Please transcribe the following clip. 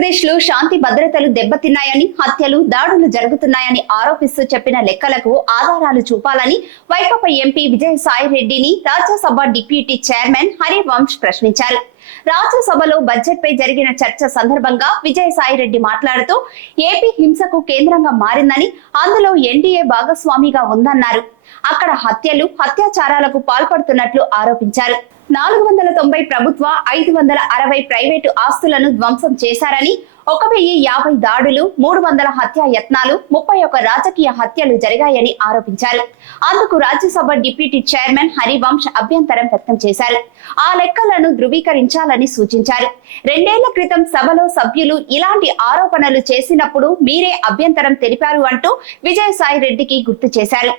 ఆంధ్రప్రదేశ్లో శాంతి భద్రతలు దెబ్బతిన్నాయని హత్యలు దాడులు జరుగుతున్నాయని ఆరోపిస్తూ చెప్పిన లెక్కలకు ఆధారాలు చూపాలని వైకాపా ఎంపీ విజయసాయి రెడ్డిని రాజ్యసభ డిప్యూటీ చైర్మన్ హరివంశ్ ప్రశ్నించారు. రాజ్యసభలో బడ్జెట్ పై జరిగిన చర్చ సందర్భంగా విజయసాయి రెడ్డి మాట్లాడుతూ ఏపీ హింసకు కేంద్రంగా మారిందని అందులో ఎన్డీఏ భాగస్వామిగా ఉందన్నారు. అక్కడ హత్యలు అత్యాచారాలకు పాల్పడుతున్నట్లు ఆరోపించారు. నాలుగు వందల తొంభై ప్రభుత్వ ఐదు వందల అరవై ప్రైవేటు ఆస్తులను ధ్వంసం చేశారని ఒక వెయ్యి యాభై దాడులు మూడు వందల హత్యా యత్నాలు ముప్పై ఒక రాజకీయ హత్యలు జరిగాయని ఆరోపించారు. అందుకు రాజ్యసభ డిప్యూటీ చైర్మన్ హరివంశ్ అభ్యంతరం వ్యక్తం చేశారు. ఆ లెక్కలను ధృవీకరించాలని సూచించారు. రెండేళ్ళ క్రితం సభలో సభ్యులు ఇలాంటి ఆరోపణలు చేసినప్పుడు మీరే అభ్యంతరం తెలిపారు అంటూ విజయసాయి రెడ్డికి గుర్తు చేశారు.